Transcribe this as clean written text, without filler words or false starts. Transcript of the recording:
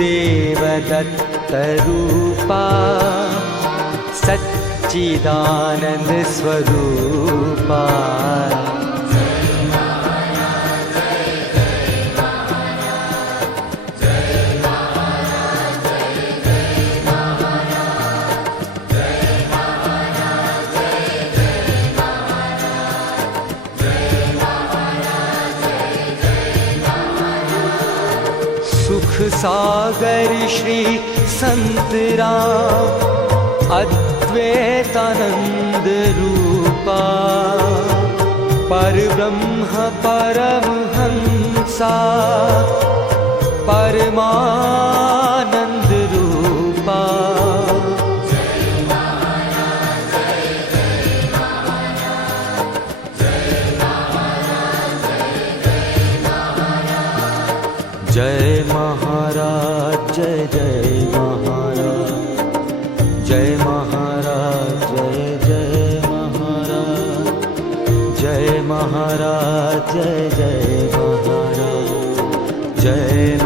देवदत्तरूपा सच्चिदानंद स्वरूपा। सुख सागर श्री संत राम अद्वैतानंद रूपा परब्रह्म परमहंसा परमानंद रूपा। जय महाराज जय जय महाराज, जय महाराज जय जय महाराज, जय महाराज जय जय महाराज, जय